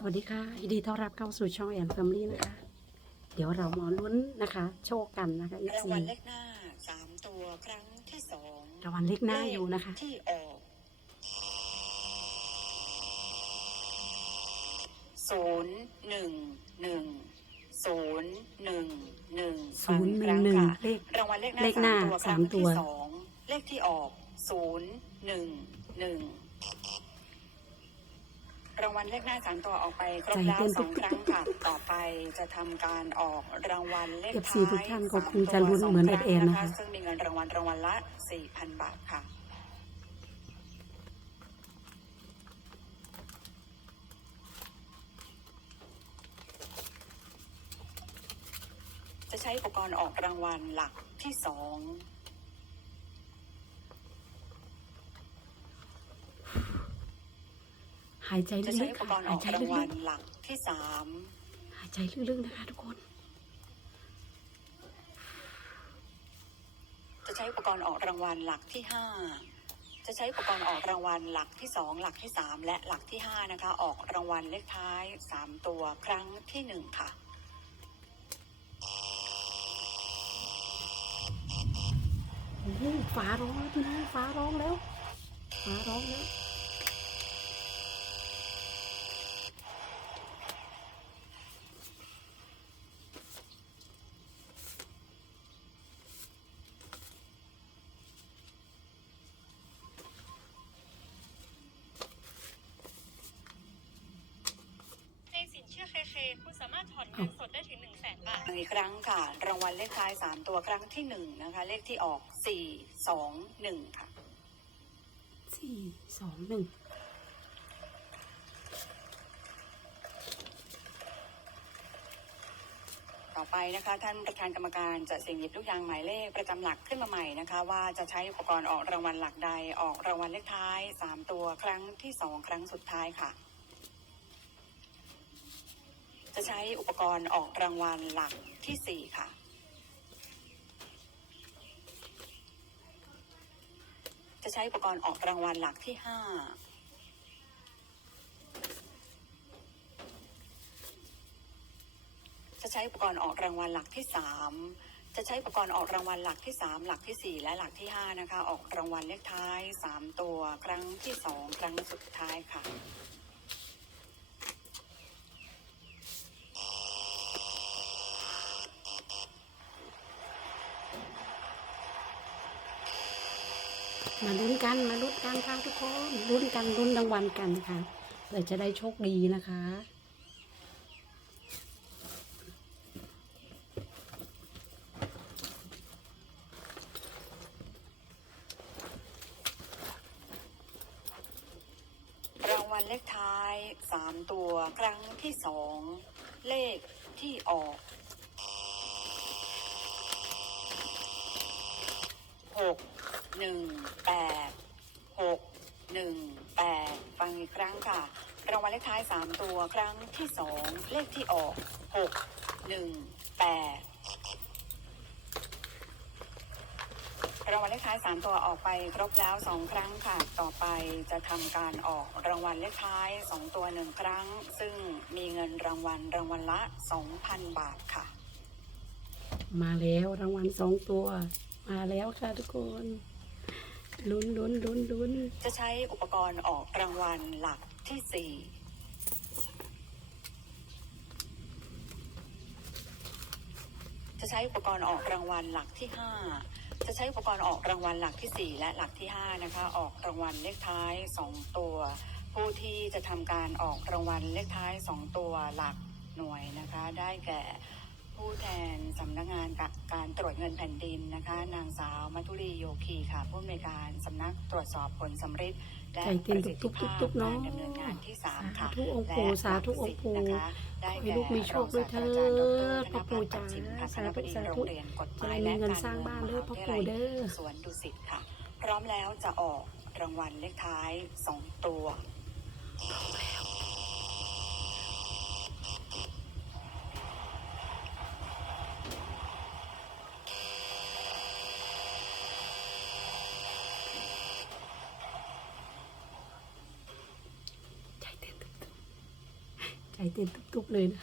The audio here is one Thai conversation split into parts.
สวัสดีค่ะยินดีต้อนรับเข้าสู่ช่องแอนแฟมิลี่นะคะ เดี๋ยวเรามาลุ้นนะคะ โชคกันนะคะอีรางซีวัลเลขหน้าสามตัวครั้งที่สองรางวัลเลขหน้าอยู่นะคะ ที่ออกศูนย์หนึ่งหนึ่งศูนย์หนึ่งหนึ่งศูนย์หนึ่งหนึ่งเลข รางวัลเลขหน้าเลขหน้าสาสามมตัตัววครั้งที่สองเลขที่ออกศูนย์หนึ่งหนึ่ง รางวัลเลขหน้าสามตัวออกไปครบใจแล้วเต้นสองครั้งค่ะ ต่อไปจะทำการออกรางวัลเลขเอฟท้ายซีทุกท่านก็คงจะลุ้นสามตัวเหมือนสงแอดแอนรั้งนะคะซึ่งมีเงินรางวัลรางวัลละ4,000บาทค่ะจะใช้อุปกรณ์ออกรางวัลหลักที่สอง หายใจจะลึใช้กอุๆปค่ะกรณ์อหาอยกใจรางลึวักลหลักที่สามๆหายใจลึกๆนะคะทุกคน จะใช้อุปกรณ์ออกรางวัลหลักที่ห้าจะใช้อุปกรณ์ออกรางวัลหลักที่สองหลักที่สามและหลักที่ห้านะคะ ออกรางวัลเลขท้ายสามตัวครั้งที่หนึ่งค่ะ โอ้โหฟ้าร้องแล้วพี่น้องฟ้าร้องแล้วฟ้าร้องแล้ว ในสินเชื่อเคเคคุณสามารถถอนเงินสดได้ถึง1 0 0 0 0แสนบาทอีกครั้งค่ะ รางวัลเลขท้ายสามตัวครั้งที่หนึ่งนะคะ เลขที่ออกสี่สองหนึ่งค่ะ สี่สองหนึ่งต่อไปนะคะ ท่านประธานกรรมการจะเสี่ยงหยิบลูกยางหมายเลขประจำหลักขึ้นมาใหม่นะคะ ว่าจะใช้อุปกรณ์ออกรางวัลหลักใดออกรางวัลเลขท้ายสามตัวครั้งที่สองครั้งสุดท้ายค่ะ ใช้อุปกรณ์ออกรางวัลหลักที่สี่ค่ะ จะใช้อุปกรณ์ออกรางวัลหลักที่ห้าจะใช้อุปกรณ์ออกรางวัลหลักที่สามจะใช้อุปกรณ์ออกรางวัลหลักที่สามหลักที่สี่และหลักที่ห้านะคะ ออกรางวัลเลขท้ายสามตัว ครั้งที่สองครั้งสุดท้ายค่ะ มาลุ้นกันมาลุ้นกันค่ะทุกคนลุ้นกันลุ้นรางวัลกันค่ะเพื่อจะได้โชคดีนะคะรางวัลเลขท้ายสามตัวครั้งที่สองเลขที่ออกหก หนึ่งแปดหกหนึ่งแปดฟังอีกครั้งค่ะ รางวัลเลขท้ายสามตัวครั้งที่สองเลขที่ออกหกหนึ่งแปดรางวัลเลขท้ายสามตัวออกไปครบแล้วสองครั้งค่ะ ต่อไปจะทำการออกรางวัลเลขท้ายสองตัวหนึ่งครั้ง ซึ่งมีเงินรางวัลรางวัลละสองพันบาทค่ะ มาแล้วรางวัลสองตัว มาแล้วค่ะทุกคน ลุ้นลุ้นลุ้นลุ้นจะใช้อุปกรณ์ออกรางวัลหลักที่สี่จะใช้อุปกรณ์ออกรางวัลหลักที่ห้าจะใช้อุปกรณ์ออกรางวัลหลักที่สี่และหลักที่ห้านะคะ ออกรางวัลเลขท้ายสองตัว ผู้ที่จะทำการออกรางวัลเลขท้ายสองตัวหลักหน่วยนะคะ ได้แก่ ผู้แทนสำนักงานการตรวจเงินแผ่นดินนะคะ นางสาวมัทุรีโยคีค่ะผู้อำนวยการสำนักตรวจสอบผลสำริดและใจเต้นตุบตุบตุบตุบเนาะการดำเนินงานที่สามสาค่ะธุองค์ปู่สาธุองค์ปู่นะคะได้ขอให้แก่ลูกมีโชคด้วยเถิดพ่อปู่จ๋าสาธุสาธุโรงเรียนกฎหมายจะได้มีและเงินการสร้างบ้านเด้อพ่อมหปู่เด้อสวนดุสิตค่ะ พร้อมแล้วจะออกรางวัลเลขท้ายสองตัว เต้นตุบตุบใจใจเต้นตุบๆเลยนะ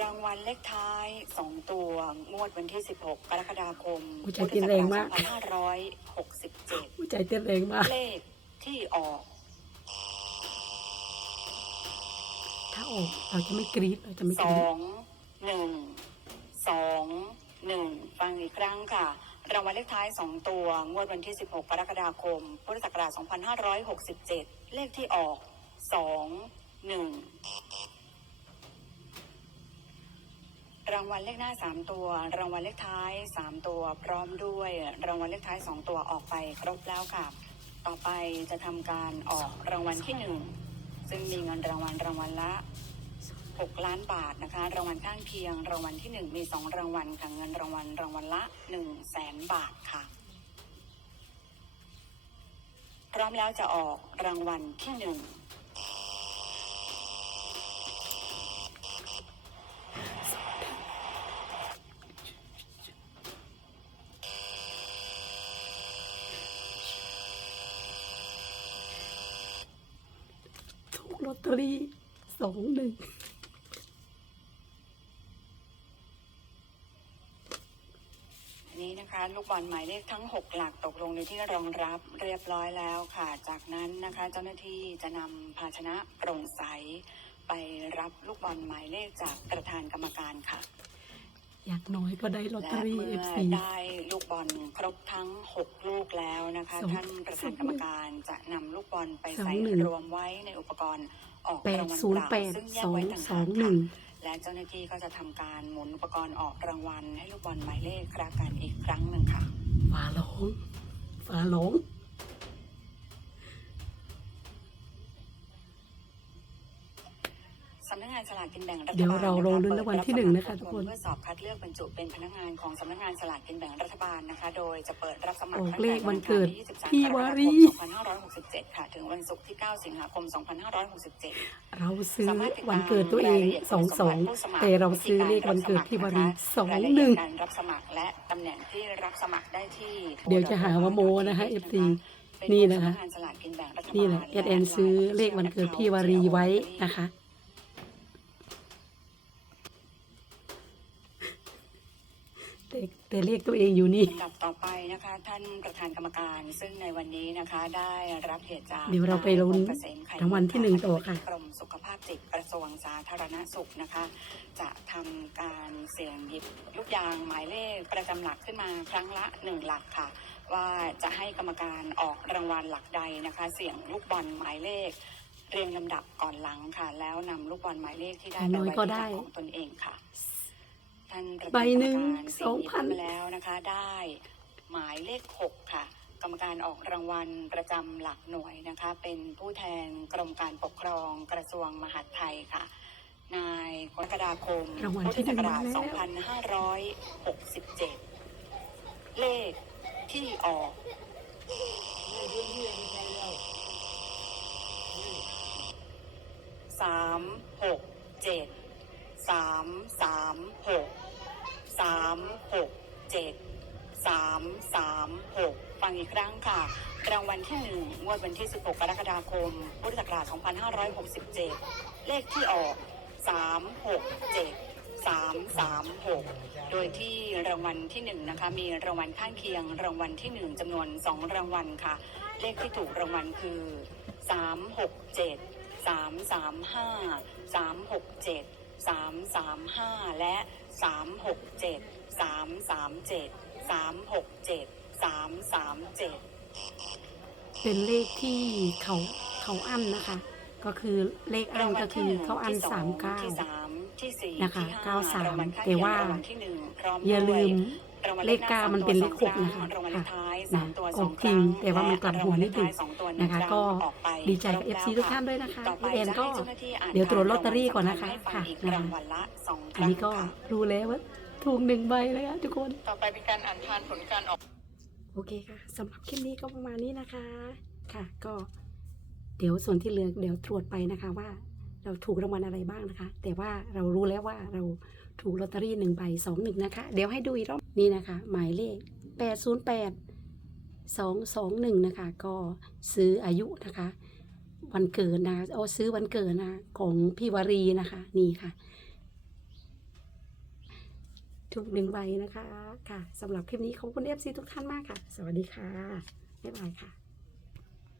รางวัลเลขท้าย 2 ตัว งวดวันที่ 16 กรกฎาคมหัวใจเต้นแรงมาก2567 หัวใจเต้นแรงมาก เลขที่ออก ถ้าออกเราจะไม่กรี๊ดเราจะไม่สกรี๊อดงหนึ่งสองหนึ่งฟังอีกครั้งค่ะ รางวัลเลขท้าย 2 ตัว งวดวันที่ 16 กรกฎาคม พุทธศักราช 2567 เลขที่ออก 2 1 รางวัลเลขหน้า 3 ตัว รางวัลเลขท้าย 3 ตัว พร้อมด้วย รางวัลเลขท้าย 2 ตัวออกไปครบแล้วค่ะ ต่อไปจะทำการออกรางวัลที่ 1 ซึ่งมีเงินรางวัลรางวัลละ 6 ล้านบาทนะคะ รางวัลข้างเคียง รางวัลที่ 1 มี 2 รางวัลค่ะ เงินรางวัลรางวัลละ1 0 0 0 0แสนบาทค่ะ พร้อมแล้วจะออกรางวัลที่1ถูกลอตเตอรี่สองหนึ่ง อัน นี้นะคะ ลูกบอลหมายเลขทั้ง 6 หลักตกลงในที่รองรับเรียบร้อยแล้วค่ะ จากนั้นนะคะ เจ้าหน้าที่จะนำภาชนะโปร่งใส ไปรับลูกบอลหมายเลขจากประธานกรรมการค่ะอยากน้อยก็ได้ลอตเตอและรี่เมื่เออฟซีได้ลูกบอลครบทั้ง 6 ลูกแล้วนะคะสองท่านประธานกรรมการจะนำลูกบอลไปสองใส่หนึ่งรวมไว้ในอุปกรณ์ออกแปดรางวัลศูนเปย์ล่าแปดซึ่งแยสกองไว้ต่างสหาองกหนึ่งค่ะ และเจ้าหน้าที่ก็จะทำการหมุนอุปกรณ์ออกรางวัลให้ลูกบอลหมายเลขครากันอีกครั้งหนึ่งค่ะฝาหลงฝาหลง สำนักงานสลากกินแบ่งรัฐบาลเดี๋ยวเรารอลุ้นปิดรางวัลที่หนึ่งนะคะทุกคนเพื่อสอบคัดเลือกบรรจุเป็นพนักงานของสำนักงานสลากกินแบ่งรัฐบาลนะคะ โดยจะเปิดรับสมัครออกตั้งแต่เลขวันเกิดที่23พี่วารีกรกฎาคม2567 ค่ะ ถึงวันศุกร์ที่ 9 สิงหาคม 2567 เราซื้อสามารถติดตามวันเกิดตัวเองรายละเอียดสองสองผู้สมัครแต่เราซื้อเลขวันเกิดพี่วารีสองรายละหเอียนึ่ดงการรับสมัครและตำแหน่งที่รับสมัครได้ที่ เดี๋ยวจะหาว่าโมนะคะ FC นี่นะคะเป็ผู้สำกงาสลากกินแบ่งรัฐบาลนี่แหละเอสแอนซื้อเลขวันเกิดพี่วารีไว้นะคะ แต่แต่เลขตัวเองอยู่นี่ ลำดับต่อไปนะคะ ท่านประธานกรรมการซึ่งในวันนี้นะคะ ได้รับเหตุจากเดี๋ยวเราไปลุ้นเกษมไข่รางวัลที่หนึ่งต่อค่ะ กรมสุขภาพจิตกระทรวงสาธารณสุขนะคะ จะทำการเสี่ยงหยิบลูกยางหมายเลขประจำหลักขึ้นมาครั้งละหนึ่งหลักค่ะ ว่าจะให้กรรมการออกรางวัลหลักใดนะคะ เสี่ยงลูกบอลหมายเลข เรียงลำดับก่อนหลังค่ะ แล้วนำลูกบอลหมายเลขที่ได้อย่างไปน้อยไว้ก็ที่หได้ลักของตนเองค่ะ ท่านประธานใบหนึ่งกรรมการเสี่ยงหยิบ2,000มาแล้วนะคะได้หมายเลขหกค่ะ กรรมการออกรางวัลประจำหลักหน่วยนะคะ เป็นผู้แทนกรมการปกครองกระทรวงมหาดไทยค่ะ นายกรกฎาคมรางวัลพุทธที่หนึ่ศังกราชมาแล้ว2567 เลขที่ออกสามหกเจ็ดสามสามหก สามหกเจ็ดสามสามหกฟังอีกครั้งค่ะ รางวัลที่หนึ่งงวดวันที่ 16 กรกฎาคม พุทธศักราช 2567 เลขที่ออก 367 336 โดยที่รางวัลที่หนึ่งนะคะ มีรางวัลข้างเคียง รางวัลที่หนึ่งจำนวน 2 รางวัลค่ะ เลขที่ถูกรางวัลคือ 367สามสามห้าสามหกเจ็ดสามสามห้าและ สามหกเจ็ดสามสามเจ็ดสามหกเจ็ดสามสามเจ็ดเป็นเลขที่เขาเขาอั้นนะคะ ก็คือเลขอั้นก็คือเขาอั้นสามเก้าที่สามที่สี่นะคะที่ห้เก้าสามรงวัลข้งแต่ว่าเคียงรางวัลที่หนึ่งพร้อมอย่าลืด้วยมรางวัล เลขเก้ามันเป็นเลขหกนะคะรางวัลเลขท้ายค่ะสามตัวนะสองออกคจริรั้งงแต่ว่ามันกลับหัวนิดหนึ่งและรางวัลเลขท้ายสองตัวหงนะคะรั้งก็ออกไปดีใจกับคร FC แล้วทุกท่านด้วยนะคะต่อไปพี่แอนก็จะให้เจ้าหน้าที่อ่านเดี๋ยวตรวจลอตเตอรี่ก่อนนะคะให้ฟังค่ะอีกนะคะรางวัลละสองคอันรั้งนี้ก็ค่ะรู้แล้วว่าถูกหนึ่งใบเลยอะทุกคนต่อไปเป็นการอ่านทานผลการออกโอเคค่ะสำหรับคลิปนี้ก็ประมาณนี้นะคะค่ะ ก็เดี๋ยวส่วนที่เหลือเดี๋ยวตรวจไปนะคะว่าเราถูกรางวัลอะไรบ้างนะคะ แต่ว่าเรารู้แล้วว่าเรา ถูกลอตเตอรี่หนึ่งใบสองหนึ่งนะคะ เดี๋ยวให้ดูอีกรอบนี่นะคะ หมายเลขแปดศูนย์แปดสองสองหนึ่งนะคะ ก็ซื้ออายุนะคะ วันเกิดนะะโอ้ซื้อวันเกิดนะะของพี่วรีนะคะ นี่ค่ะถูกหนึ่งใบนะคะ ค่ะสำหรับคลิปนี้ขอบคุณเอฟซีทุกท่านมากค่ะ สวัสดีค่ะ บ๊ายบายค่ะ